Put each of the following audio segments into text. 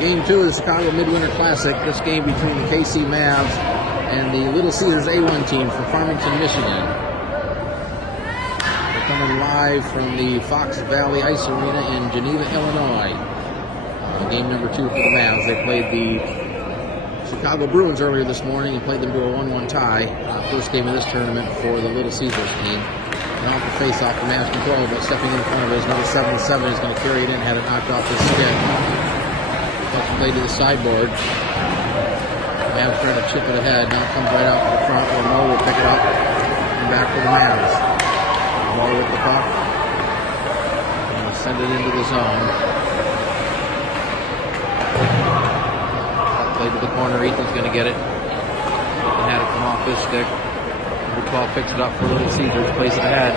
Game 2 of the Chicago Midwinter Classic. This game between the KC Mavs and the Little Caesars A1 team from Farmington, Michigan. We're coming live from the Fox Valley Ice Arena in Geneva, Illinois. Game number 2 for the Mavs. They played the Chicago Bruins earlier this morning and played them to a 1-1 tie. First game of this tournament for the Little Caesars team. Now the face-off the Mavs control, but stepping in front of it is number 7-7. He's going to carry it in, had it knocked off his stick. Play to the sideboard. Mavs trying to chip it ahead. Now it comes right out to the front where Mo will pick it up and back for the Mavs. Mo with the puck. And send it into the zone. Play to the corner. Ethan's going to get it. Ethan had it come off his stick. Number 12 picks it up for Little Caesars. Plays it ahead.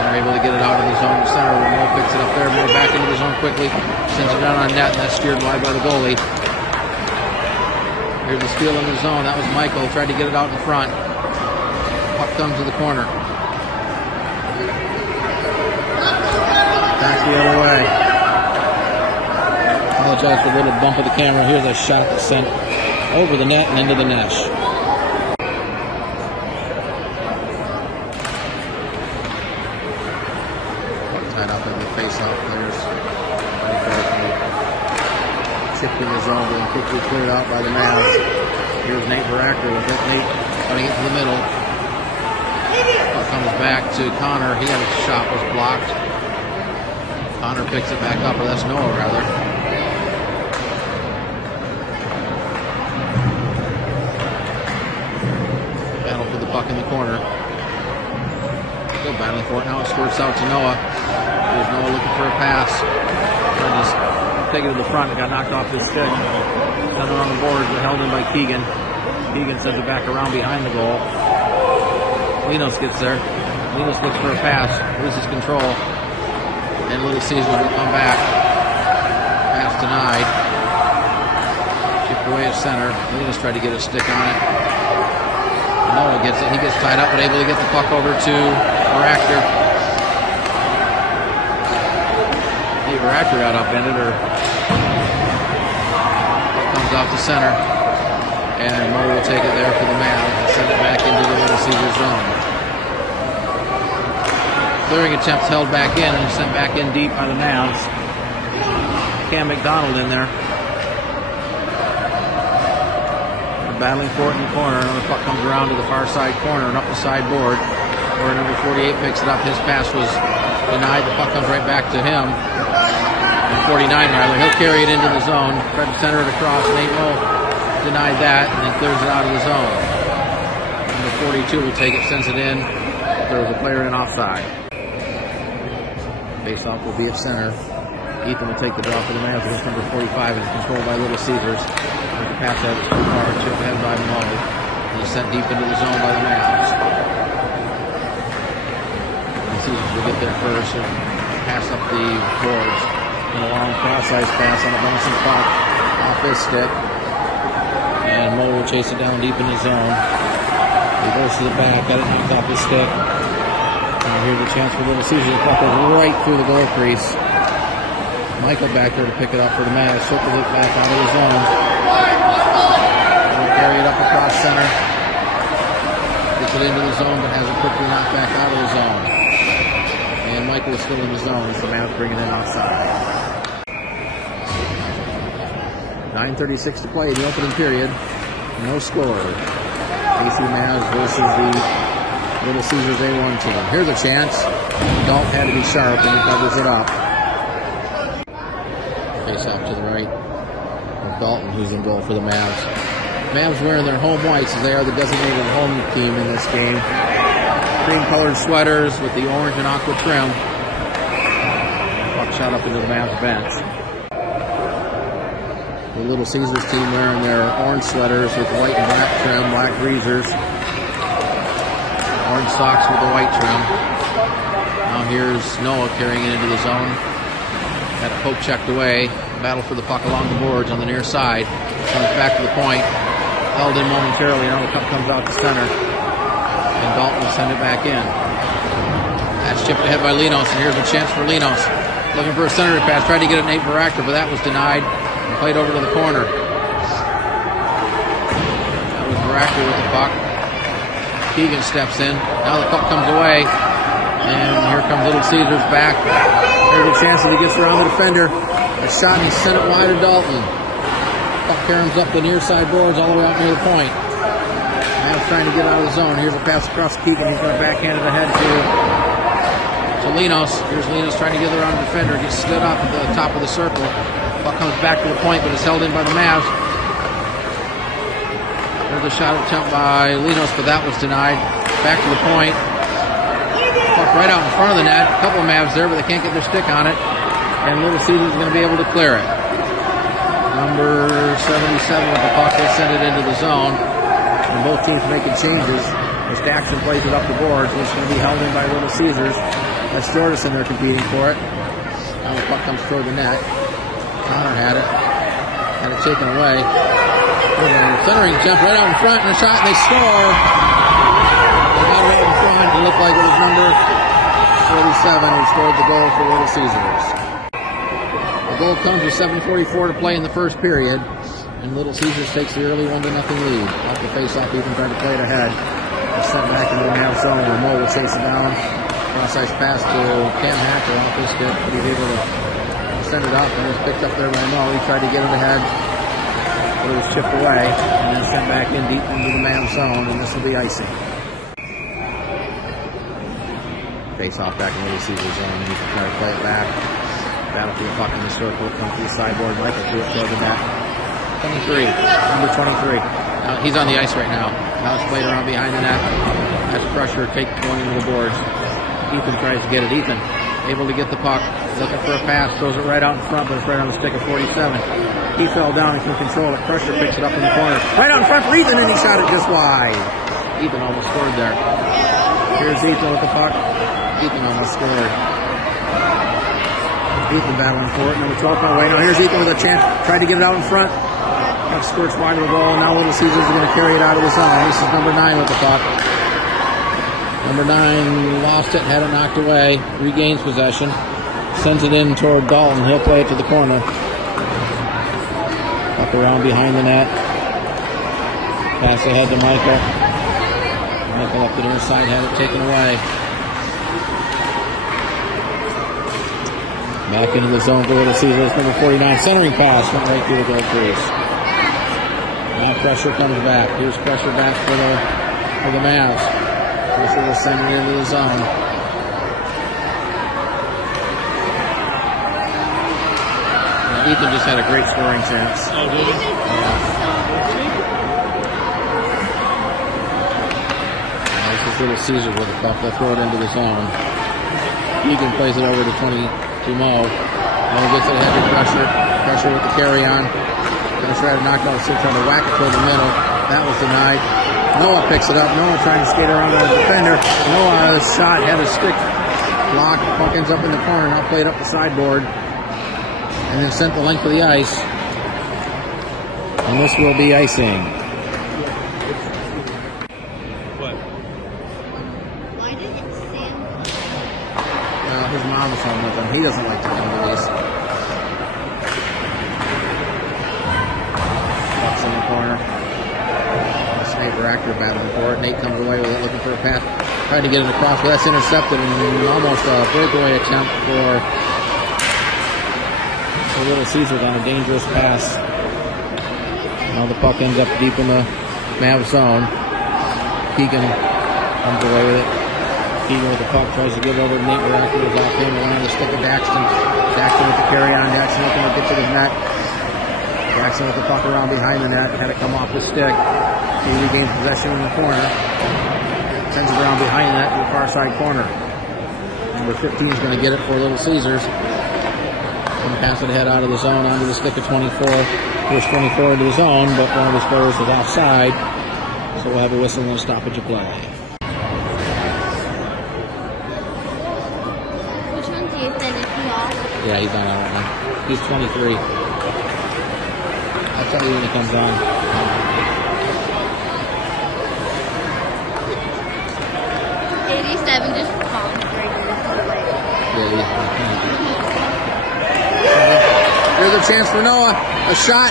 They're able to get it out of the zone center. Mo picks it up there. Mo back into the zone quickly. Sends it down on net, and that's steered wide by the goalie. Here's the steal in the zone. That was Michael. Tried to get it out in front. Puck comes to the corner. Back the other way. Apologize for a little bump of the camera. Here's a shot that's sent over the net and into the mesh. Up in the face-off players. Chipped in the zone, being quickly cleared out by the Mavs. Here's Nate Baracker with it. Nate cutting it to the middle. Comes back to Connor. He had a shot was blocked. Connor picks it back up, or that's Noah rather. Battle for the puck in the corner. Still battling for it now. It squirts out to Noah. There's Noah looking for a pass. Trying to just take it to the front. It got knocked off his stick. Center on the boards, but held in by Keegan. Keegan sends it back around behind the goal. Linos gets there. Linos looks for a pass. Loses control. And Little Caesars will come back. Pass denied. Chipped away at center. Linos tried to get a stick on it. Noah gets it. He gets tied up, but able to get the puck over to Baracker. Baracker got upended, or comes off the center, and Mo will take it there for the Mavs and send it back into the Little Caesars zone. Clearing attempts held back in and sent back in deep by the Mavs. Cam McDonald in there. They're battling for it in the corner. Another puck comes around to the far side corner and up the sideboard, where number 48 picks it up. His pass was denied. The puck comes right back to him. 49 rather. He'll carry it into the zone. Tried to center it across. Nate Mo denied that and then clears it out of the zone. Number 42 will take it, sends it in. There was a player in offside. Face-off will be at center. Ethan will take the draw for the Mavs. Number 45 is controlled by Little Caesars. The pass out is too far. Chip ahead by Mo. And he's sent deep into the zone by the Mavs. Little Caesars will get there first and pass up the boards. And a long cross-ice pass on a bouncing puck off his stick. And Mo will chase it down deep in the zone. He goes to the back, got it knocked off his stick. And here's a chance for Little Caesars. The puck goes right through the goal crease. Michael back there to pick it up for the Mavs. Circles it back out of the zone. He'll carry it up across center. Gets it into the zone, but has it quickly knocked back out of the zone. And Michael is still in the zone, so Mavs bring it in outside. 9:36 to play in the opening period. No score. KC Mavs versus the Little Caesars A1 team. Here's a chance. Dalton had to be sharp and he covers it up. Face off to the right of Dalton, who's in goal for the Mavs. Mavs wearing their home whites as they are the designated home team in this game. Cream-colored sweaters with the orange and aqua trim. Puck shot up into the Mavs bench. The Little Caesars team wearing their orange sweaters with white and black trim, black greasers. Orange socks with the white trim. Now here's Noah carrying it into the zone. Got a poke checked away. Battle for the puck along the boards on the near side. Comes back to the point. Held in momentarily. Now the puck comes out to center. And Dalton will send it back in. That's chipped ahead by Linos, and here's a chance for Linos. Looking for a centering pass. Tried to get it Nate Baractor, but that was denied. And played over to the corner. That was Baractor with the puck. Keegan steps in. Now the puck comes away. And here comes Little Caesars back. There's a chance that he gets around the defender. A shot and he sent it wide to Dalton. Puck caroms up the near side boards all the way out near the point. Now trying to get out of the zone. Here's a pass across Keegan. He's going to backhand it ahead to Linos. Here's Linos trying to get around the defender. Gets stood up at the top of the circle. Puck comes back to the point, but is held in by the Mavs. There's a shot attempt by Linos, but that was denied. Back to the point. Puck right out in front of the net. A couple of Mavs there, but they can't get their stick on it. And Little Caesars is going to be able to clear it. Number 77 with the puck. They send it into the zone. And both teams making changes. As Daxon plays it up the boards, it's going to be held in by Little Caesars. That's Jordison there competing for it. Now the puck comes toward the net. Connor had it. Had it taken away. Centering jump right out in front and a shot, and they score. They got it right in front. It looked like it was number 47 who scored the goal for Little Caesars. The goal comes with 7:44 to play in the first period, and Little Caesars takes the early 1-0 lead. Off the face-off, even trying to play it ahead. It's sent back into the Mavs zone where Mo will chase it down. Cross-ice pass to Cam Hacker off his stick, but he's able to send it up, and it's picked up there by Mo. He tried to get it ahead. It was chipped away and then sent back in deep into the Mavs zone, and this will be icing. Face off back in Little Caesars zone, and he can try to play it back. Battle for the puck in the circle, comes to the sideboard. Michael threw it toward the net. 23, number 23. He's on the ice right now. Now it's played around behind the net. That's pressure going into the boards. Ethan tries to get it. Ethan able to get the puck, looking for a pass, throws it right out in front, but it's right on the stick of 47. He fell down and can control it. Crusher picks it up in the corner. Right out in front for Ethan, and he shot it just wide. Ethan almost scored there. Here's Ethan with the puck. Ethan almost scored. Ethan battling for it. Number 12 away. Now here's Ethan with a chance. Tried to get it out in front. Puck squirts wide of the goal. Now Little Caesars are going to carry it out of the zone. This is number 9 with the puck. Number 9 lost it, had it knocked away. Regains possession. Sends it in toward Dalton. He'll play it to the corner. Up around behind the net. Pass ahead to Michael. Michael up the near side, had it taken away. Back into the zone for Little Caesars. Number 49, centering pass. Went right through the goal crease. Now pressure comes back. Here's pressure back for the Mavs. Pressure will send it into the zone. Ethan just had a great scoring chance. Oh, did he? This is Little Caesars with the puck. They'll throw it into the zone. Egan plays it over to Mo. Mo gets it ahead to Crusher. Crusher with the carry on. Crusher had a knockdown. Still trying to whack it toward the middle. That was denied. Noah picks it up. Noah trying to skate around the defender. Noah's shot had a stick blocked. Puck ends up in the corner. Now played up the sideboard. And then sent the length of the ice. And this will be icing. What? Why didn't Sam? Well, his mom is home with him. He doesn't like to come to these. Bucks in the corner. Nate Baractor battling for it. Nate comes away with it, looking for a pass. Tried to get it across, but that's intercepted, and almost a breakaway attempt for Little Caesars on a dangerous pass. Now the puck ends up deep in the Mavs zone. Keegan comes away with it. Keegan with the puck, tries to give it over to Nate Baractor. Is off him around the stick of Daxton. Daxton with the carry on. Daxton looking to get to the net. Daxton with the puck around behind the net. Had it come off the stick. He regains possession in the corner. Sends it around behind the net to the far side corner. Number 15 is going to get it for Little Caesars. Going to pass it ahead out of the zone onto the stick of 24. Here's 24 into the zone, but one of his players is offside. So we'll have a whistle and a stoppage of play. Which one do you think is he off? Yeah, he's on that one. He's 23. I'll tell you when he comes on. 87 just bombed right into the way. Yeah, Here's a chance for Noah. A shot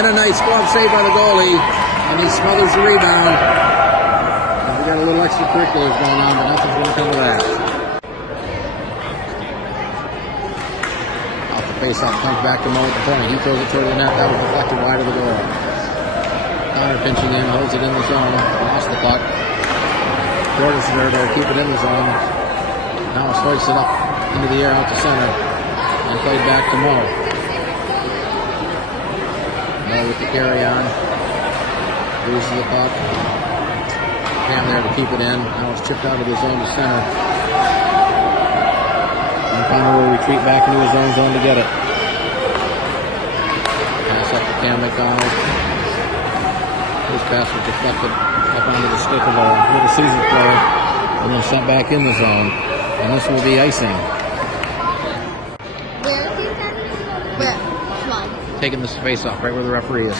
and a nice glove save by the goalie. And he smothers the rebound. And we got a little extracurriculars going on, but nothing's going to come of that. Off the face-off, comes back to Mo at the point. He throws it toward the net. That was deflected wide of the goal. Connor pinching in, holds it in the zone. Lost the puck. Jordan's there to keep it in the zone. Now it's hoisted up into the air out to center. And played back to Mo. Mo with the carry on. Loses the puck. Cam there to keep it in. Now it's chipped out of the zone to center. And Connor will retreat back into his own zone to get it. Pass up to Cam McDonald. His pass was deflected up onto the stick of a Little Caesars player and then sent back in the zone. And this will be icing. Where is he from? Where? Come on. Taking this face off right where the referee is.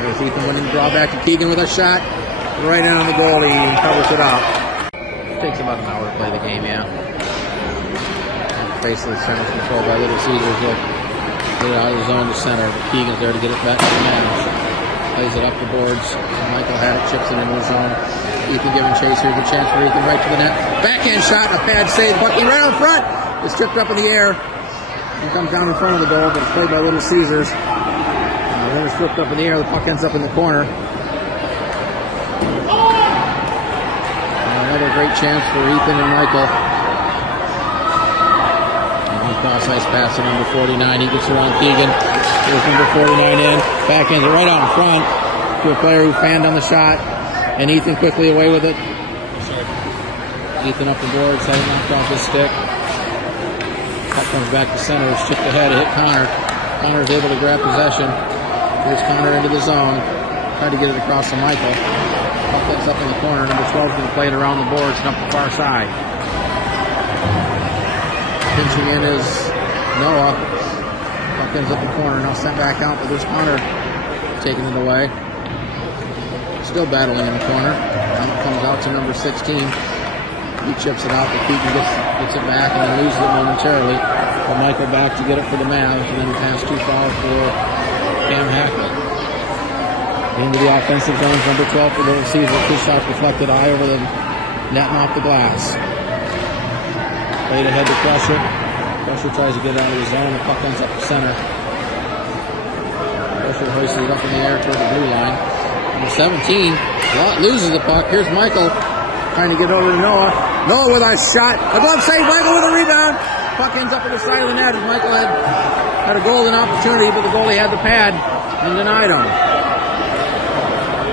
There's Ethan winning the draw back to Keegan with a shot. Right in on the goalie and covers it up. Takes about an hour to play the game, yeah. Face of the center controlled by Little Caesars. Look. Get it out of the zone to center. But Keegan's there to get it back to the man. Plays it up the boards. Michael had it, chips it into the zone. Ethan giving chase. Here's a chance for Ethan right to the net. Backhand shot, a pad save. Bucky right out front. It's tripped up in the air. It comes down in front of the goal, but it's played by Little Caesars. Then it's flipped up in the air. The puck ends up in the corner. Another great chance for Ethan and Michael. One cross-ice pass to number 49. He gets around Keegan. Here's number 49 in. Backhands it right out in front to a player who fanned on the shot. And Ethan quickly away with it. Ethan up the boards, had it knocked off his stick. Puck comes back to center. It's chipped ahead. It hit Connor. Connor's able to grab possession. Here's Connor into the zone. Tried to get it across to Michael. Puck ends up in the corner. Number 12 is going to play it around the boards and up the far side. Pinching in is Noah. Puck ends up in the corner. Now sent back out, but there's Connor taking it away. Still battling in the corner. Now it comes out to number 16. He chips it out, but Keaton gets it back and then loses it momentarily. But Michael back to get it for the Mavs, and then he passed too far for Cam Hackett. Into the offensive zone, number 12 for Little Caesar. Two shots deflected high over the net and off the glass. Played ahead to Crusher. Crusher tries to get out of the zone. The puck ends up the center. Crusher hoists it up in the air toward the blue line. Number 17 loses the puck. Here's Michael trying to get over to Noah. Noah with a shot. A glove save. Michael with a rebound. Puck ends up at the side of the net as Michael had a golden opportunity, but the goalie had the pad and denied him.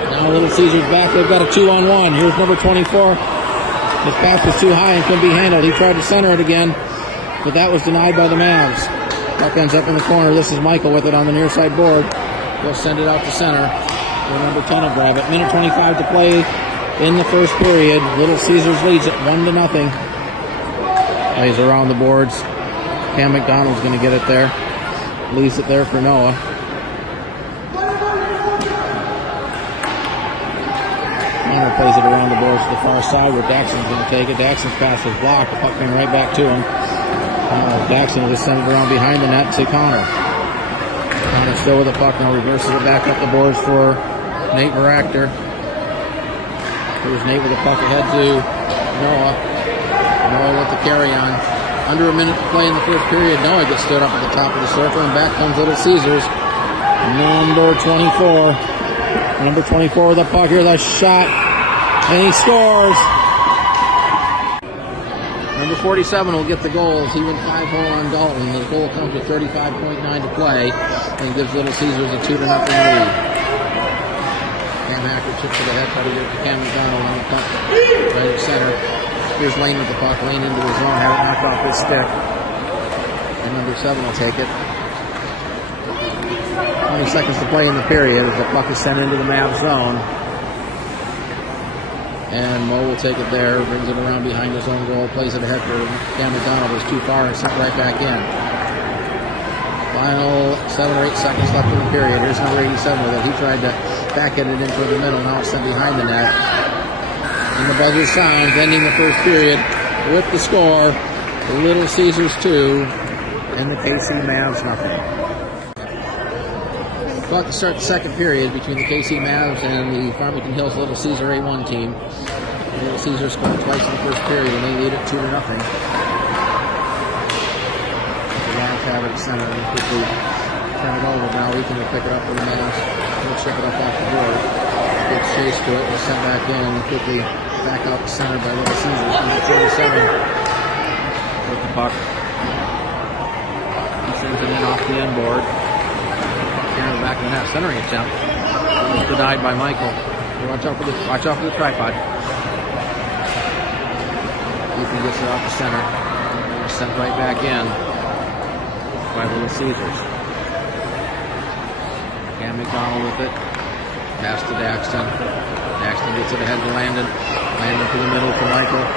Now Little Caesars back. They've got a 2-on-1. Here's number 24. His pass was too high and couldn't be handled. He tried to center it again, but that was denied by the Mavs. Puck ends up in the corner. This is Michael with it on the near side board. He'll send it out to center. Number 10 will grab it. Minute 25 to play in the first period. Little Caesars leads it 1-0. He's around the boards. Cam McDonald's going to get it there. Leaves it there for Noah. Connor plays it around the boards to the far side where Daxon's going to take it. Daxon's pass is blocked. The puck came right back to him. Daxon will just send it around behind the net to Connor. Connor still with the puck now. Reverses it back up the boards for Nate Veractor. Here's Nate with the puck ahead to Noah. Noah with the carry on. Under a minute to play in the first period. Noah gets stood up at the top of the circle, and back comes Little Caesars. Number 24. Number 24 with the puck. Here's a shot, and he scores. Number 47 will get the goals. He went 5-0 on Dalton. The goal comes with 35.9 to play, and gives Little Caesars a 2-0 lead. Cam Hacker chips to the head, try to get it to Cam McDonald on the puck. Right at center. Here's Lane with the puck. Lane into his zone. Had it knocked off his stick. And number 7 will take it. 20 seconds to play in the period as the puck is sent into the Mavs zone. And Mo will take it there. Brings it around behind his own goal. Plays it ahead for Cam McDonald. It's too far and sent right back in. Final 7 or 8 seconds left in the period. Here's number 87 with it. He tried to back it in toward the middle. Now it's sent behind the net. And the buzzer sounds, ending the first period with the score. The Little Caesars 2 and the KC Mavs nothing. About to start the second period between the KC Mavs and the Farmington Hills Little Caesar A1 team. Little Caesar scored twice in the first period and they lead it 2-0. The Mavs have it at center and quickly turn it over. Now Ethan will pick it up for the Mavs. He'll check it up off the board. Gets chase to it and sent back in and quickly back out the center by Little Caesar. Number 47 with the puck. He sends it in off the end board. Here in the back of the net, centering attempt. It's denied by Michael. Watch out for the tripod. Ethan gets it off the center. Sent right back in by Little Caesars. Cam McDonald with it. Pass to Daxton. Daxton gets it ahead to Landon. Landon to the middle for Michael.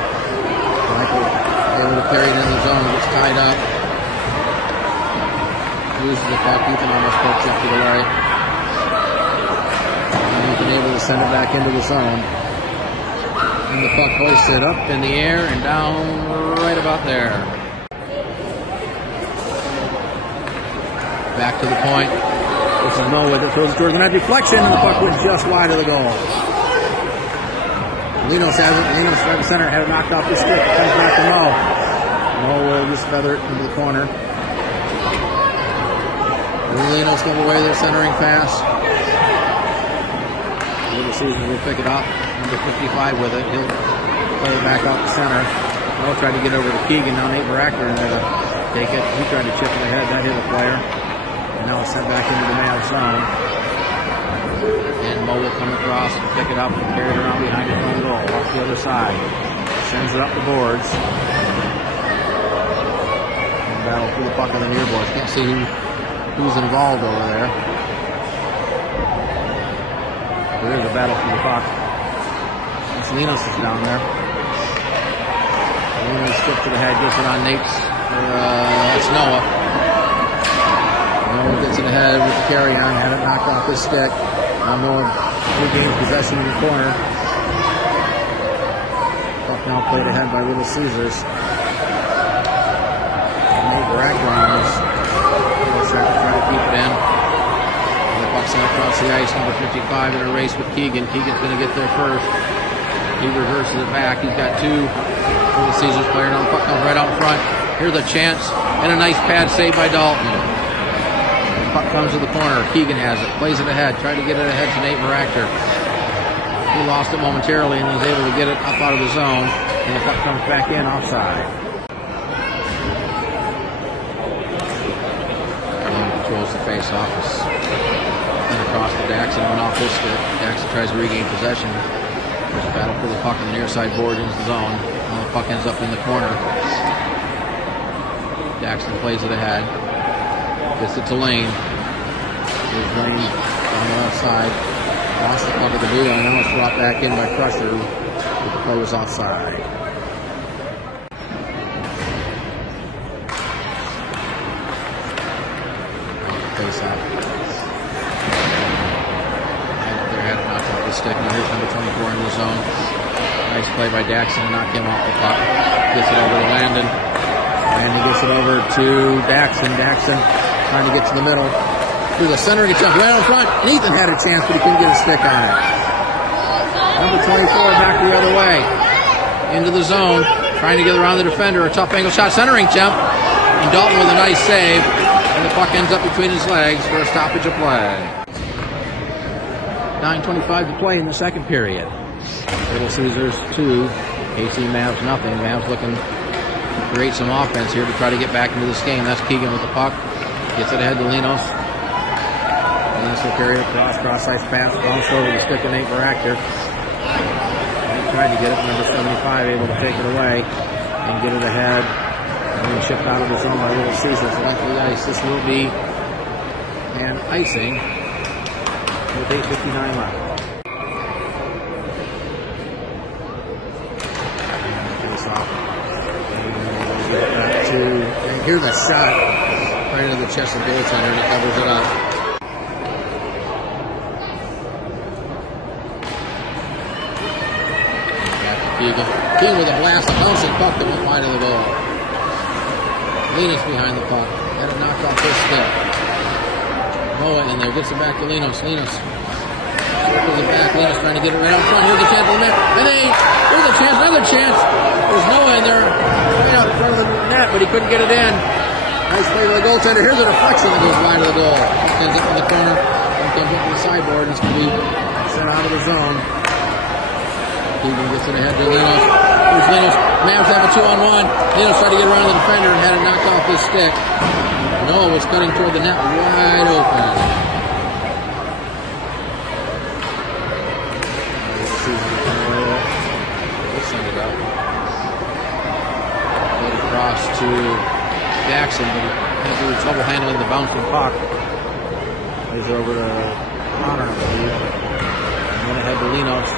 Michael able to carry it in the zone. Gets tied up. Loses the puck. Ethan almost pokes up to the right. And Ethan able to send it back into the zone. And the puck hoisted up in the air and down right about there. Back to the point. This is Mo with it. Throws it towards the net. Deflection. And the puck went just wide of the goal. Linos has it. Linos right to center. Had it knocked off the stick. It comes back to Mo. Mo will just feather it into the corner. Linos come away their centering pass. Little Caesar will pick it up. Number 55 with it. He'll play it back out the center. Mo tried to get over to Keegan. Now Nate Baracker in there to take it. He tried to chip it ahead. That hit a player. And now it's sent back into the Mavs zone. And Mo will come across and pick it up and carry it around behind his own goal. Off the other side. Sends it up the boards. And battle for the puck on the near boards. Can't see who's involved over there. There is a battle for the puck. Linos is down there. Linos skips to the head, gets it on Nate's. That's Noah. Noah gets it ahead with the carry on, had it knocked off his stick. Now Noah regains possession in the corner. Puck now played ahead by Little Caesars. Nate Baracker on this. Trying to keep it in. And the puck's sent across the ice, number 55 in a race with Keegan. Keegan's going to get there first. He reverses it back. He's got two Little Caesars players. Now the puck comes right out in front. Here's a chance and a nice pad save by Dalton. The puck comes to the corner. Keegan has it. Plays it ahead. Tried to get it ahead to Nate Baracker. He lost it momentarily and was able to get it up out of the zone. And the puck comes back in offside. Controls the face-off. And across to Daxton, went off his stick. Daxton tries to regain possession. There's a battle for the puck on the near side board into the zone. And the puck ends up in the corner. Daxton plays it ahead. Gets it to Lane. There's Lane on the left side. Lost the puck at the blue line. Now it's brought back in by Crusher. But the play was offside. Face off. They had it knocked off the stick. Now here's number 24 in the zone. Nice play by Daxton to knock him off the puck. Gets it over to Landon. Landon gets it over to Daxton. Daxton trying to get to the middle. Through the center, he jumped right out front. And Ethan had a chance, but he couldn't get a stick on it. Number 24 back the other way. Into the zone. Trying to get around the defender. A tough angle shot. Centering jump. And Dalton with a nice save. And the puck ends up between his legs for a stoppage of play. 9:25 to play in the second period. Little Caesars 2, KC Mavs nothing. Mavs looking to create some offense here to try to get back into this game. That's Keegan with the puck. Gets it ahead to Linos. Linos will carry it across, cross-ice pass, bounced over the stick of Nate Baracker. He tried to get it, number 75 able to take it away and get it ahead. And then shipped out of the zone by Little Caesars. Left of the ice. This will be an icing with 8:59 left. Face off. And here's a shot right into the chest of goaltender, and he covers it up. Keegan with a blast, a bouncing puck that went wide of the goal. Linus behind the puck. Had it knocked off his stick. Noah in there, gets it back to Linos. Linos circles it back. Linos trying to get it right out front. Here's a chance for the net. And here's a chance, another chance. There's Noah in there, right out in front of the net, but he couldn't get it in. Nice play to the goaltender. Here's a deflection that goes wide of the goal. Comes up in the corner, comes up in the sideboard, and it's going to be sent out of the zone. Keegan gets it ahead to Linos. Here's Linos. Mavs have a 2-on-1. Linos tried to get around the defender and had it knocked off his stick. Noah was cutting toward the net wide open. We'll send it up. Played across to Jackson, but he had a little trouble handling the bouncing puck. He's over to Connor, I believe. And then ahead to Linos.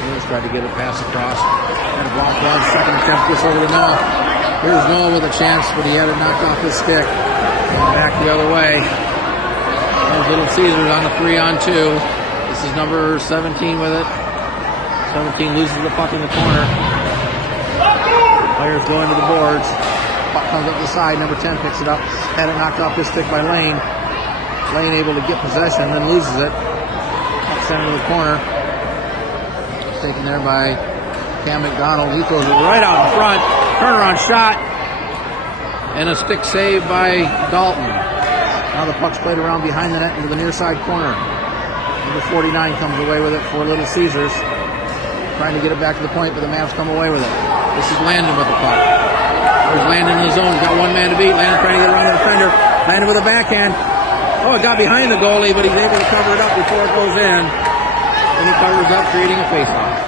Linos tried to get it pass across. And a block one. Second attempt gets over to Noah. Here's Noah with a chance, but he had it knocked off his stick. Going back the other way. There's Little Caesars on a 3-on-2. This is number 17 with it. 17 loses the puck in the corner. Players go into the boards. Puck comes up the side. Number 10 picks it up. Had it knocked off his stick by Lane. Lane able to get possession, then loses it. Puck sent into the corner. It's taken there by Cam McDonald. He throws it right out in front. Turnaround shot. And a stick save by Dalton. Now the puck's played around behind the net into the near side corner. Number 49 comes away with it for Little Caesars. Trying to get it back to the point, but the Mavs come away with it. This is Landon with the puck. There's Landon in the zone. He's got one man to beat. Landon trying to get around the defender. Landon with a backhand. Oh, it got behind the goalie, but he's able to cover it up before it goes in. And he covers up, creating a faceoff.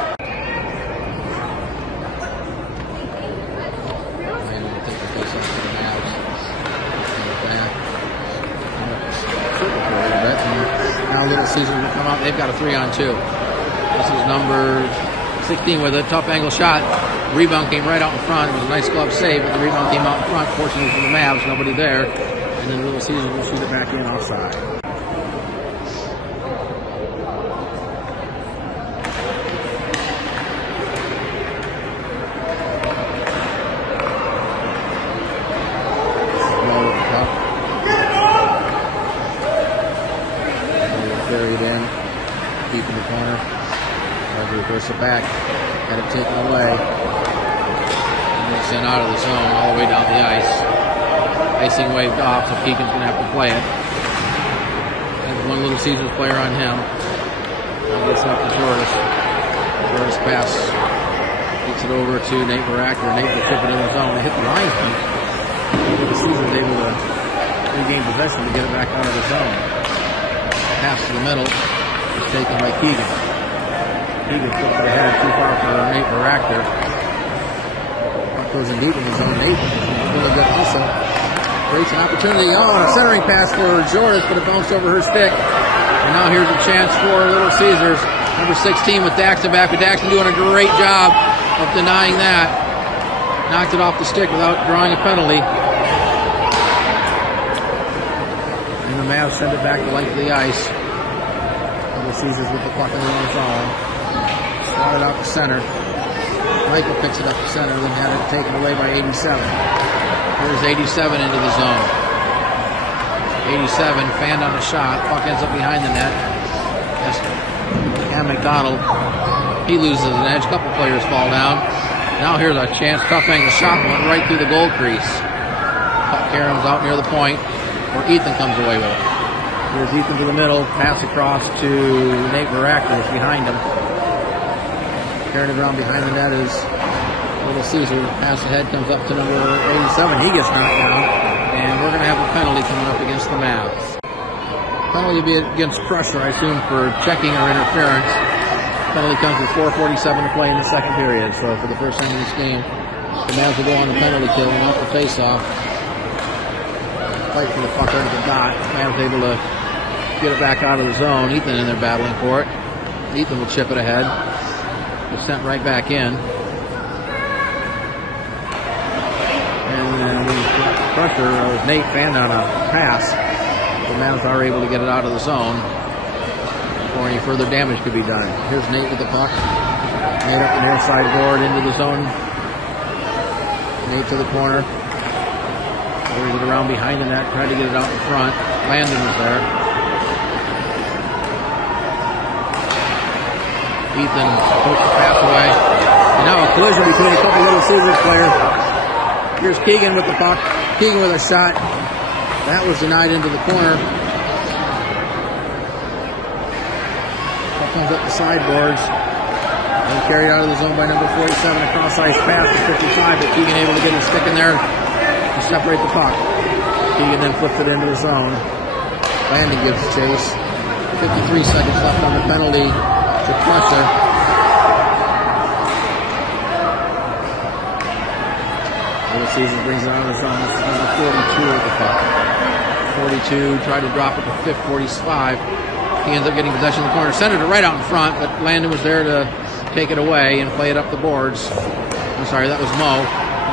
Landon will take the faceoff to the Mavs. Circle for a little bit. And now Little Caesars will come out. They've got a 3-on-2. This is number 16 with a tough angle shot. Rebound came right out in front. It was a nice glove save, but the rebound came out in front. Fortunately for the Mavs, nobody there. And then Little Caesars will shoot it back in offside. Carried in, deep in the corner. Reverse it back, had it taken away. And then sent out of the zone all the way down the ice. Icing waved off, so Keegan's going to have to play it. And one Little Caesars player on him. He gets up to Jordas. Jordas pass. Gets it over to Nate Baractor. Nate will flip it in the zone. They hit the line. Little Caesars able to regain possession to get it back out of the zone. Pass to the middle. It's taken by Keegan. Keegan flips it ahead too far for Nate Baractor. Puck goes in deep in the zone. Nate really good also. Creates an opportunity. Oh, and a centering pass for Jordas, but it bounced over her stick. And now here's a chance for Little Caesars. Number 16 with Daxton back, but Daxton doing a great job of denying that. Knocked it off the stick without drawing a penalty. And the Mavs send it back to length of the ice. Little Caesars with the puck in the own zone. Slotted out to center. Michael picks it up to center, then had it taken away by 87. Here's 87 into the zone. 87 fanned on a shot. Puck ends up behind the net. Cam McDonald, he loses an edge. A couple players fall down. Now here's a chance. Tough angle shot went right through the goal crease. Puck caroms out near the point, where Ethan comes away with it. Here's Ethan to the middle. Pass across to Nate Baractor behind him. Carrying it around behind the net is Little Caesar. Pass ahead comes up to number 87. He gets knocked down. And we're going to have a penalty coming up against the Mavs. Penalty will be against Crusher, I assume, for checking or interference. Penalty comes with 4:47 to play in the second period. So for the first time in this game, the Mavs will go on the penalty kill and off the face-off. Fight for the puck under the dot. Mavs able to get it back out of the zone. Ethan in there battling for it. Ethan will chip it ahead. It's sent right back in. And then Crusher, was Nate fanned on a pass. The Mavs are able to get it out of the zone before any further damage could be done. Here's Nate with the puck. Nate up the near side board into the zone. Nate to the corner. Throws it around behind the net, tried to get it out in front. Landon was there. Ethan pokes the pass away. And now a collision between a couple Little Caesars players. Here's Keegan with the puck. Keegan with a shot. That was denied into the corner. Puck comes up the sideboards. And carried out of the zone by number 47. A cross-ice pass to 55, but Keegan able to get his stick in there to separate the puck. Keegan then flipped it into the zone. Landon gives chase. 53 seconds left on the penalty to Crusher. Little Caesars brings it out of the zone. This is number 42 with the puck. 42 tried to drop it to 45. He ends up getting possession of the corner. Centered it right out in front, but Landon was there to take it away and play it up the boards. I'm sorry, that was Mo.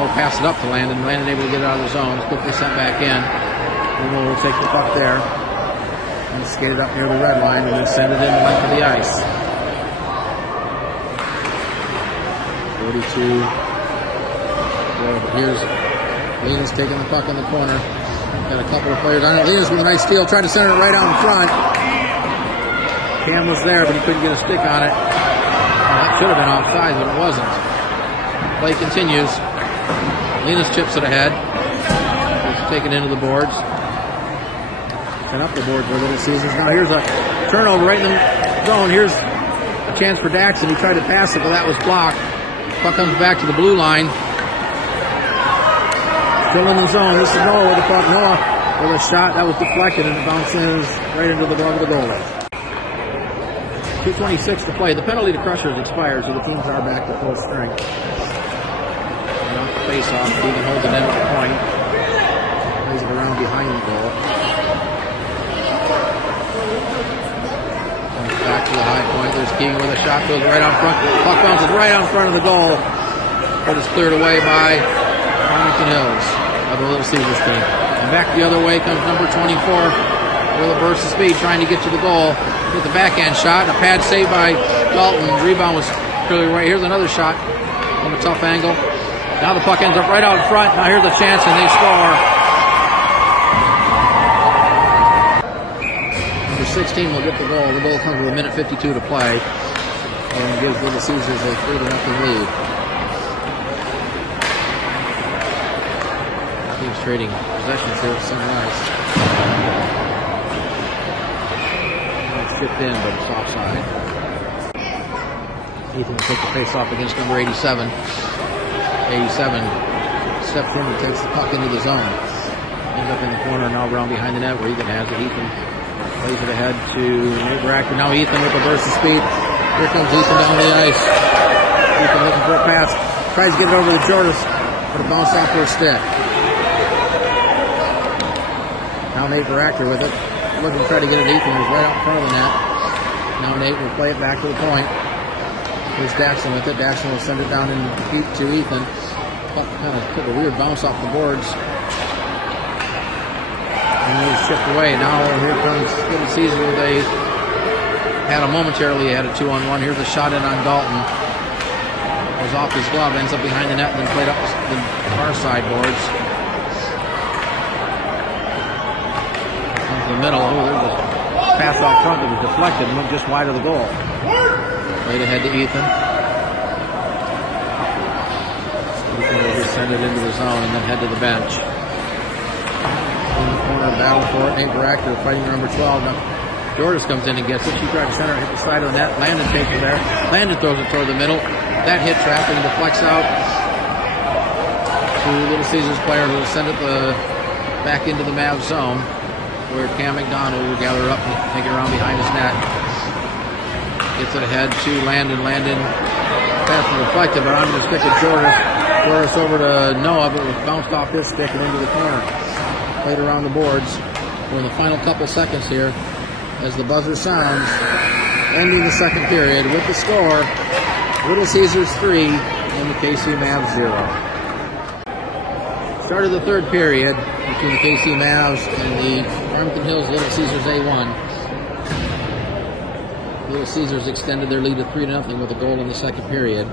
Mo passed it up to Landon. Landon able to get it out of the zone. It's quickly sent back in. And Mo will take the puck there and skate it up near the red line and then send it in the length of the ice. 42. Here's Linus taking the puck in the corner. Got a couple of players on it. Linus with a nice steal. Tried to center it right out in front. Cam was there, but he couldn't get a stick on it. That should have been offside, but it wasn't. Play continues. Linus chips it ahead. It's taken into the boards. And up the boards for Little Caesars. Now here's a turnover right in the zone. Here's a chance for Daxon. He tried to pass it, but that was blocked. Puck comes back to the blue line. Still in the zone. This is Noah with the puck. Noah with a shot that was deflected and it bounces right into the glove of the goalie. 2:26 to play. The penalty to Crushers expires, so the teams are back to full strength. And off the face-off, Keegan holds it in at the point. Plays it around behind the goal. Comes back to the high point. There's Keegan with a shot, goes right out front. Puck bounces right out in front of the goal, but it's cleared away by Farmington Hills of the Little Caesars team. And back the other way comes number 24 with a burst of speed, trying to get to the goal. With the backhand shot, a pad saved by Dalton. Rebound was clearly right. Here's another shot from a tough angle. Now the puck ends up right out in front. Now here's a chance and they score. Number 16 will get the goal. The goal comes with 1:52 to play and gives Little Caesars a 3-0 lead. Teams trading possessions here at Sunrise. Chipped in, but it's offside. Ethan will take the face off against number 87. 87 steps in and takes the puck into the zone. Ends up in the corner now around behind the net where Ethan has it. Ethan plays it ahead to Nate Baracker. Now Ethan with a burst of speed. Here comes Ethan down the ice. Ethan looking for a pass. Tries to get it over to Jordas, but it bounced off for a stick. Now Nate Baracker with it. Looking to try to get it to Ethan, who's right out in front of the net. Now Nate will play it back to the point. Here's Daxon with it. Daxon will send it down in deep to Ethan. Puck kind of took a weird bounce off the boards. And he was chipped away. Now here comes Little Caesar. They had a momentarily ahead of 2-on-1. Here's a shot in on Dalton. Goes off his glove, ends up behind the net, and then played up the far sideboards. The middle. Oh, there's a pass out front that was deflected and went just wide of the goal. Played ahead to Ethan. Ethan will just send it into the zone and then head to the bench. In the corner, battle for it. Nate Baracker fighting number 12. Now, Jordas comes in and gets it. She tried to center it, hit the side of the net. Landon takes it there. Landon throws it toward the middle. That hit traffic and deflects out to Little Caesars player who will send it back into the Mavs zone, where Cam McDonald will gather up and take it around behind his net. Gets it ahead to Landon. Landon pass was deflected, but I'm going to stick it Jordas. Jordas over to Noah, but it was bounced off his stick and into the corner. Played around the boards. We're in the final couple seconds here as the buzzer sounds, ending the second period with the score, Little Caesars 3 and the KC Mavs 0. Start of the third period between the KC Mavs and the Farmington Hills Little Caesars A1. Little Caesars extended their lead to 3-0 with a goal in the second period.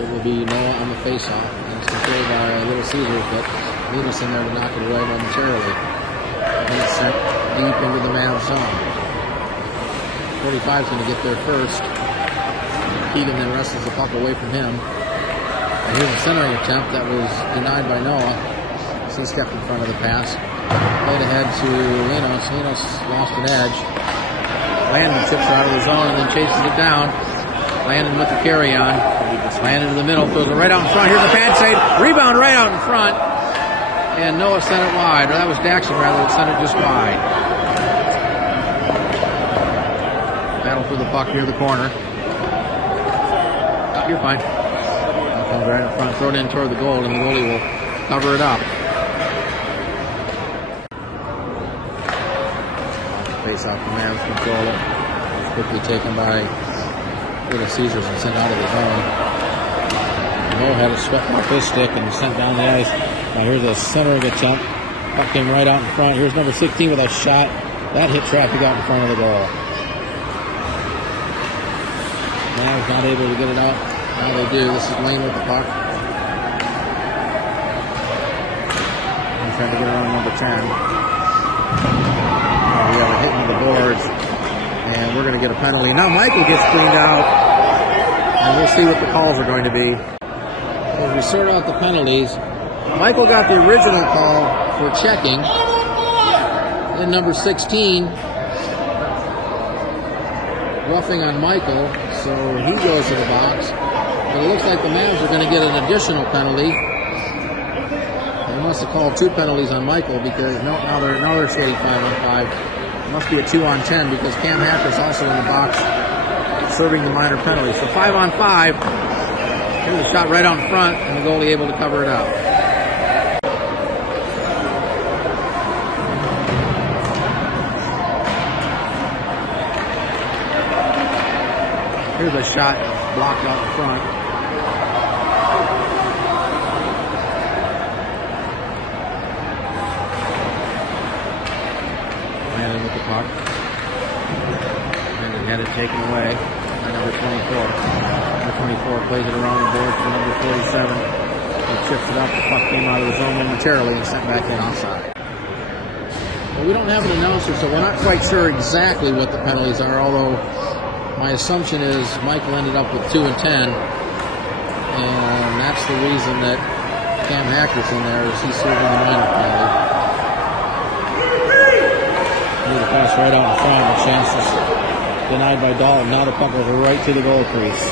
It will be Noah on the face-off. And it's controlled by Little Caesars, but Linus in there to knock it away momentarily. And it's sent deep into the Mavs zone. 45 is going to get there first. Keegan then wrestles the puck away from him. And here's a centering attempt that was denied by Noah. So he stepped in front of the pass. Played ahead to Linus. Linus lost an edge. Landon chips her out of the zone and then chases it down. Landon with the carry-on. Landon in the middle, throws it right out in front. Here's a pad save. Rebound right out in front. And Noah sent it wide. Or that was Daxon, rather, that sent it just wide. Battle for the puck near the corner. Oh, you're fine. That comes right in front. Throw it in toward the goal, and the goalie will cover it up. Face-off, the Mavs control it. It's quickly taken by Little Caesars and sent out of the zone. Noah had it swept off his stick and sent down the ice. Now here's a centering attempt. Puck came right out in front. Here's number 16 with a shot. That hit traffic out in front of the goal. Mavs not able to get it out. Now they do. This is Lane with the puck. I'm trying to get it on number 10. We got a hit on the boards, and we're going to get a penalty. Now Michael gets cleaned out, and we'll see what the calls are going to be. So as we sort out the penalties, Michael got the original call for checking. Then number 16, roughing on Michael, so he goes to the box. But it looks like the Mavs are going to get an additional penalty. They must have called 2 penalties on Michael because now they're skating 5-on-5. It must be a 2-on-10 because Cam Hacker's also in the box serving the minor penalty. So 5-on-5. Here's a shot right out in front, and the goalie able to cover it up. Here's a shot blocked out in front. Landon with the puck. Landon had it taken away by number 24. Number 24 plays it around the board for number 47. He chips it up. The puck came out of the zone momentarily and sent back in offside. Well, we don't have an announcer, so we're not quite sure exactly what the penalties are, although my assumption is Michael ended up with 2 and 10, and that's the reason that Cam Hacker's in there, is he's serving the minor penalty. The pass right out in front, a chance is denied by Dalton. Now the puck goes right to the goal crease.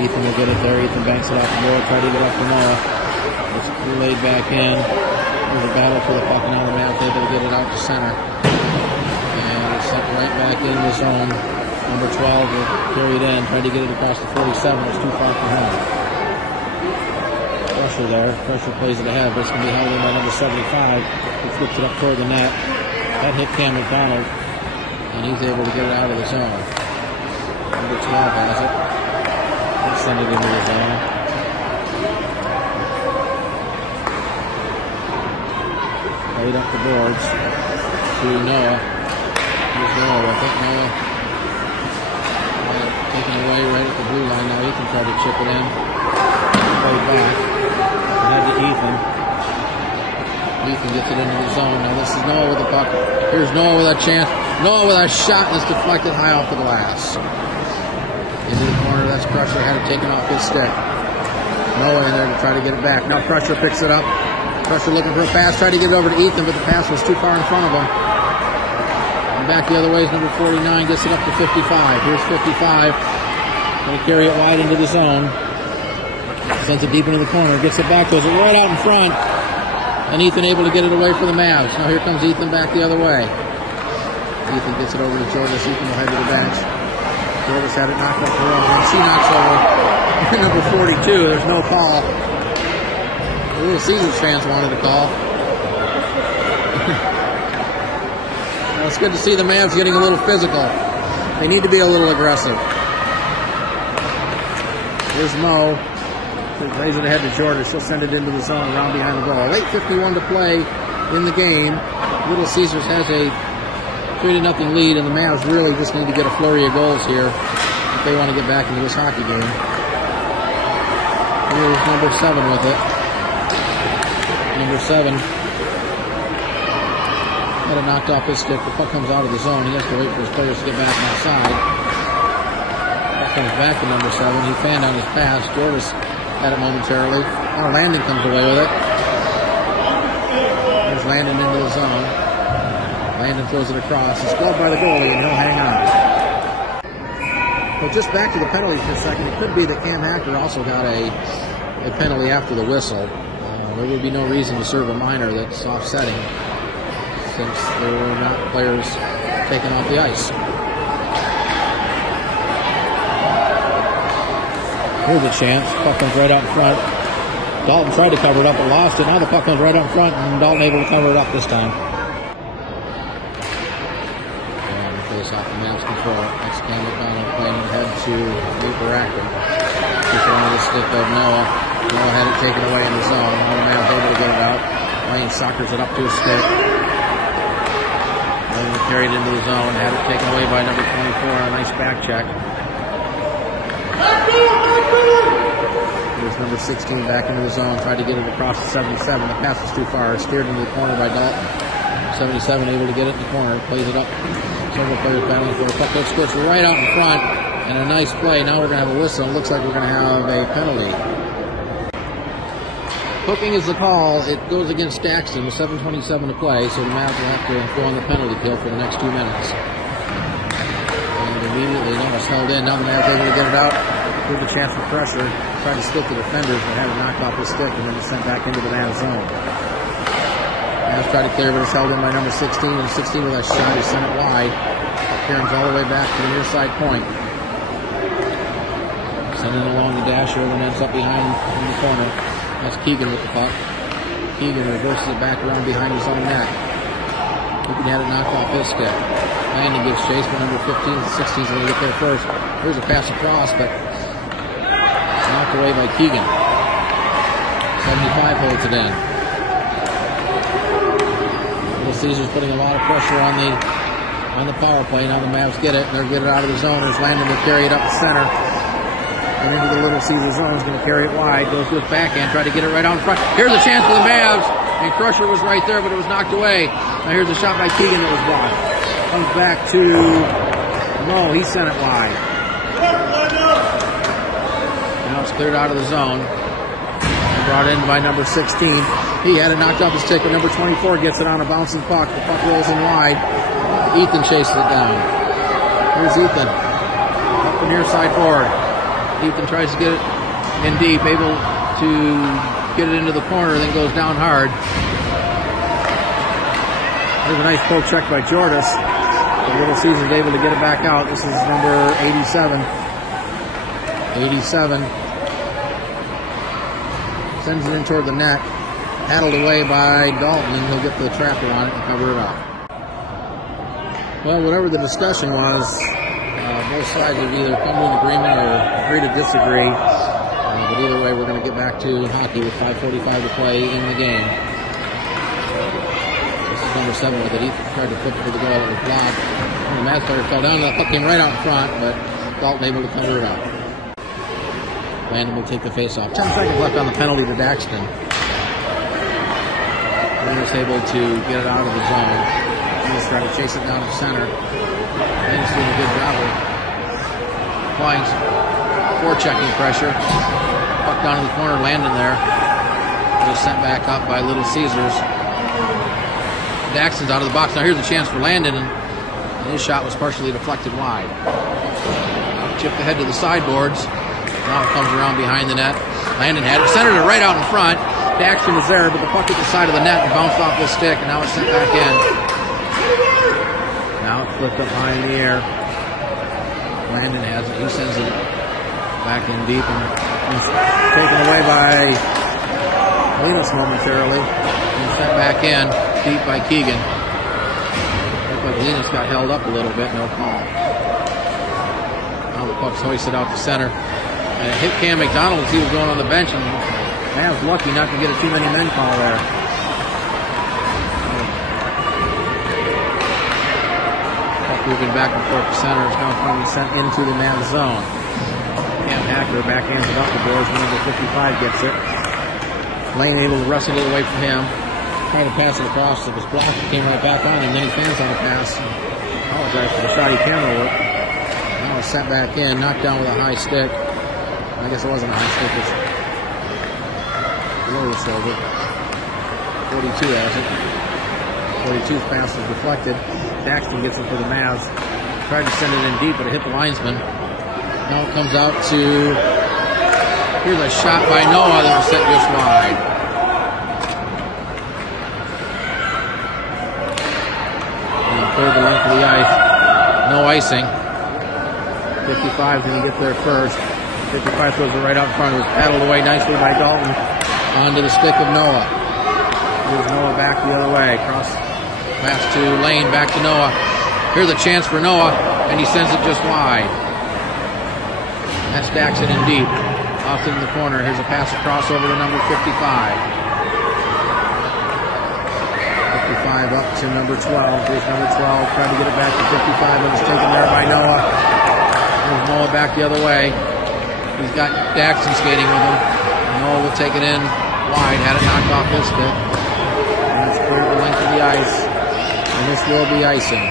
Ethan will get it there. Ethan banks it off the board, try to get it up to Noah. It's laid back in. There's a battle for the puck, and now the Mavs able to get it out to center. And it's sent right back in the zone. Number 12 will carry it in, tried to get it across the 47. It's too far from home. Pressure there. Pressure plays it ahead, but it's going to be held in by number 75. He flips it up toward the net. That hit Cam McDonald, and he's able to get it out of the zone. Number 12 has it. He'll send it into the zone. Right up the boards to Noah. Here's Noah with it. Noah taken away right at the blue line. Now Ethan tried to chip it in. Play back. Ahead to Ethan. Ethan gets it into the zone. Now this is Noah with the puck. Here's Noah with a chance. Noah with a shot, and it's deflected high off the glass. Into the corner. That's Crusher. Had it taken off his stick. Noah in there to try to get it back. Now Crusher picks it up. Crusher looking for a pass. Tried to get it over to Ethan, but the pass was too far in front of him. And back the other way is number 49. Gets it up to 55. Here's 55. Going to carry it wide into the zone. Sends it deep into the corner. Gets it back. Goes it right out in front. And Ethan able to get it away for the Mavs. Now here comes Ethan back the other way. Ethan gets it over to Jordas. Ethan will head to the bench. Jordas had it knocked up the wall. And she knocks over number 42. There's no call. The Little Caesars fans wanted a call. Well, it's good to see the Mavs getting a little physical. They need to be a little aggressive. Here's Mo. Lays it ahead to Jordan. She'll send it into the zone around behind the goal. 8:51 to play in the game. Little Caesars has a 3-0 lead, and the Mavs really just need to get a flurry of goals here if they want to get back into this hockey game. Here's number 7 with it. Number 7 had it knocked off his stick. The puck comes out of the zone. He has to wait for his players to get back outside. Puck comes back to number 7. He fanned on his pass. Jordis had it momentarily. Now Landon comes away with it. There's Landon into the zone. Landon throws it across. It's gloved by the goalie, and he'll hang on. Well, just back to the penalty for a second. It could be that Cam Hacker also got a penalty after the whistle. There would be no reason to serve a minor that's offsetting, since there were not players taken off the ice. Here's a chance. Puck comes right out in front. Dalton tried to cover it up but lost it. Now the puck comes right out in front, and Dalton able to cover it up this time. And the face off the Mavs control. That's Cam McDonald playing ahead to Nate Barackman. Just on the stick of Noah. Noah had it taken away in the zone. Now the Mavs able to get it out. Wayne sockers it up to his stick. Then carried into the zone. Had it taken away by number 24 on a nice back check. Here's number 16 back into the zone. Tried to get it across to 77. The pass was too far. Steered into the corner by Dalton. 77 able to get it in the corner. Plays it up. Several players battling for the puck. That squirts right out in front. And a nice play. Now we're going to have a whistle. It looks like we're going to have a penalty. Hooking is the call. It goes against Daxton with 7:27 to play. So the Mavs will have to go on the penalty kill for the next 2 minutes. And immediately Noah's held in. Now the Mavs able to get it out. With a chance for pressure. Tried to stick the defenders, but had it knocked off his stick and then it's sent back into the Mavs zone. Mavs tried to clear, but it's held in by number 16. And 16 with that shot, he sent it wide. Cairns all the way back to the near side point. Sending it along the dasher, and ends up behind in the corner. That's Keegan with the puck. Keegan reverses it back around behind his own net. Keegan had it knocked off his stick. Landon gives chase, but number 15 and 16 is going to get there first. Here's a pass across, but knocked away by Keegan. 75 holds it in. Little Caesars putting a lot of pressure on the power play. Now the Mavs get it. They'll get it out of the zone. There's Landon to carry it up the center. And into the Little Caesar zone. He's going to carry it wide. Goes to his backhand. Try to get it right out in front. Here's a chance for the Mavs. And Crusher was right there, but it was knocked away. Now here's a shot by Keegan that was blocked. Comes back to Mo. He sent it wide. Now it's cleared out of the zone. And brought in by number 16. He had it knocked off his stick, but number 24 gets it on a bouncing puck. The puck rolls in wide. Ethan chases it down. Here's Ethan. Up the near side forward. Ethan tries to get it in deep, able to get it into the corner, then goes down hard. There's a nice poke check by Jordis. The Little Caesars able to get it back out. This is number 87. 87. Sends it in toward the net. Paddled away by Dalton, and he'll get the trapper on it and cover it up. Well, whatever the discussion was, both sides would either come to an agreement or agree to disagree. But either way, we're going to get back to hockey with 5:45 to play in the game. This is number 7 with it. Ethan tried to flip it for the goal. It was blocked. And the Mavs player fell down. That puck came right out in front, but Dalton able to cover it up. Landon will take the face-off. 10 seconds left on the penalty to Daxton. Landon's able to get it out of the zone. He's trying to chase it down the center. Landon's doing a good job of applying forechecking pressure. Puck down in the corner, Landon there. It was sent back up by Little Caesars. Daxton's out of the box. Now here's a chance for Landon, and his shot was partially deflected wide. Chipped ahead to the sideboards. Now it comes around behind the net. Landon had it, centered it right out in front. Daxton was there, but the puck hit the side of the net and bounced off his stick, and now it's sent back in. Now it's flipped up high in the air. Landon has it. He sends it back in deep, and it's taken away by Linus momentarily, and sent back in deep by Keegan. Looked like Linus got held up a little bit, no call. Now the puck's hoisted out to center. And it hit Cam McDonald as he was going on the bench, and man was lucky not to get a too many men call there. Puck moving back and forth to center is now finally sent into the man's zone. Cam Hacker backhands it up the boards when number 55 gets it. Lane able to wrestle it away from him. Trying to pass it across. It was blocked. It came right back on him. Then he fans on a pass. Apologize for the shoddy camera work. Now it's sent back in. Knocked down with a high stick. I guess it wasn't a high stick. It's below the shoulder. 42 has it. 42's pass is deflected. Daxton gets it for the Mavs. Tried to send it in deep, but it hit the linesman. Now it comes out to... Here's a shot by Noah that was set just wide. And cleared the length of the ice. No icing. 55's going to get there first. 55 throws it right out in front. It was paddled away nicely by Dalton onto the stick of Noah. Here's Noah back the other way. Cross pass to Lane, back to Noah. Here's a chance for Noah, and he sends it just wide. That's Daxton in deep. Off in the corner. Here's a pass across over to number 55. 55 up to number 12. Here's number 12. Trying to get it back to 55, but it's taken there by Noah. There's Noah back the other way. He's got Daxton skating with him. Noah will take it in wide. Had it knocked off his stick. And it's cleared the length of the ice. And this will be icing.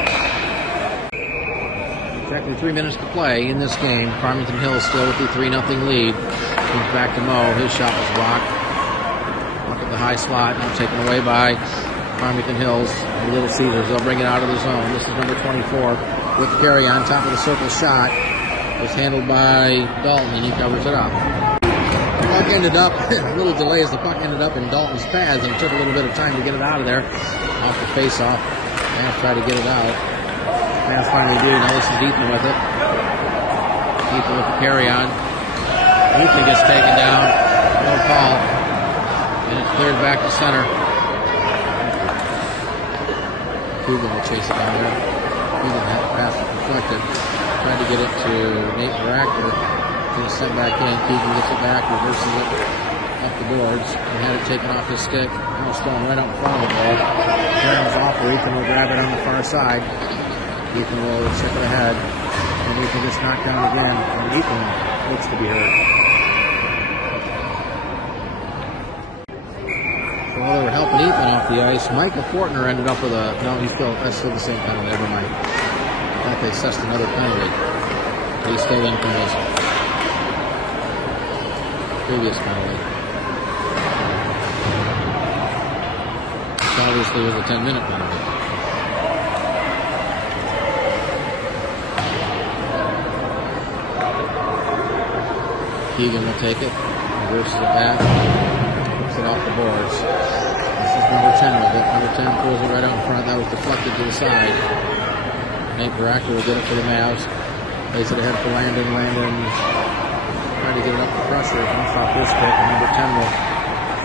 Exactly 3 minutes to play in this game. Farmington Hills still with the 3-0 lead. Comes back to Mo. His shot was blocked. Up at the high slot. Now taken away by Farmington Hills. The Little Caesars. They'll bring it out of the zone. This is number 24 with Carey on top of the circle shot. It was handled by Dalton, and he covers it up. The puck ended up, a little delay as the puck ended up in Dalton's pads, and it took a little bit of time to get it out of there. Off the face-off. Now try to get it out. Now finally did. Now this is Ethan with it. Ethan with the carry on. Ethan gets taken down. No call. And it's cleared back to center. Coogan will chase it down there. Coogan had the pass deflected. Trying to get it to Nate Baractor. Going to send back in. Coogan gets it back. Reverses it up the boards. And had it taken off his stick. Almost thrown right out in front of the ball. Turns off where Ethan will grab it on the far side. Ethan will chip it ahead. And Ethan gets knocked down again. And Ethan looks to be hurt. So while they were helping Ethan off the ice, Michael Fortner ended up with a... No, that's still the same penalty. Never mind. I thought they assessed another penalty. But he's still in from his previous penalty. Which obviously was a 10-minute penalty. Keegan will take it, reverses it back, puts it off the boards. This is number 10 with it. Number 10 pulls it right out in front. That was deflected to the side. Nate Baractor will get it for the Mavs. Lays it ahead for Landon. Landon trying to get it up the pressure. Comes off this stick, and number 10 will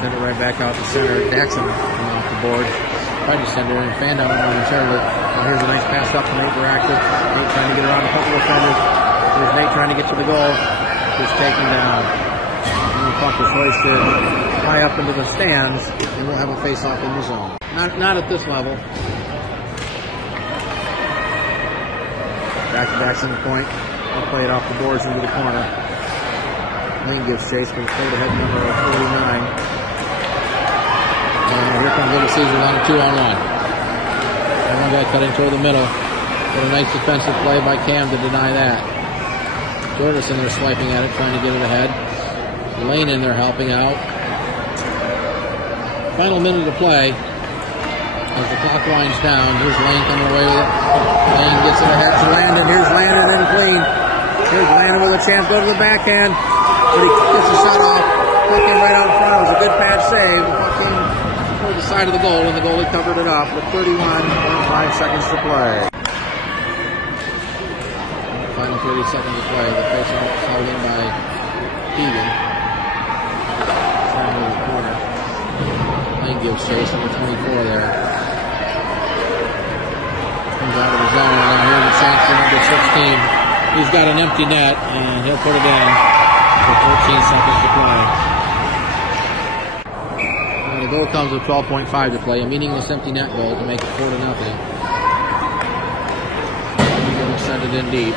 send it right back out to center. Daxton coming off the boards. Tried to send it in. Fanned out momentarily. And here's a nice pass up to Nate Baractor. Nate trying to get around a couple of defenders. Here's Nate trying to get to the goal. Is taken down. And the puck is hoisted high up into the stands, and we'll have a face-off in the zone. Not at this level. Back to Daxton point. They'll play it off the boards into the corner. Lane gives chase, but it's played ahead number 49. And here comes Little Caesars on a 2-on-1. And one guy cutting toward the middle. But a nice defensive play by Cam to deny that. Jordison there swiping at it, trying to get it ahead. Lane in there helping out. Final minute of play. As the clock winds down, here's Lane coming away with it. Lane gets it ahead to Landon. Here's Landon in clean. Here's Landon with a chance. Go to the backhand. But he gets the shot off. Puck came right out in front. It was a good pad save. The puck came toward the side of the goal, and the goalie covered it up with 31.5 seconds to play. Final 30 seconds to play. The face-off is held in by Keegan. Trying to the corner. Lane gives chase, number 24 there. Comes out of the zone. Now here's a chance for number 16. He's got an empty net, and he'll put it in with 14 seconds to play. And the goal comes with 12.5 to play. A meaningless empty net goal to make it 4-0. Keegan will send it in deep.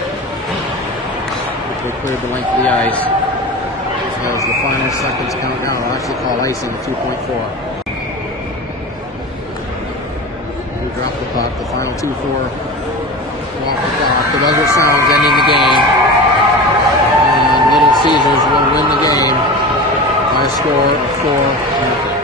actually cleared the length of the ice. So as the final seconds count down, I'll actually call icing at 2.4. We drop the puck. The final 2-4 off the clock. The buzzer sounds, ending the game. And Little Caesars will win the game by a score of 4-0.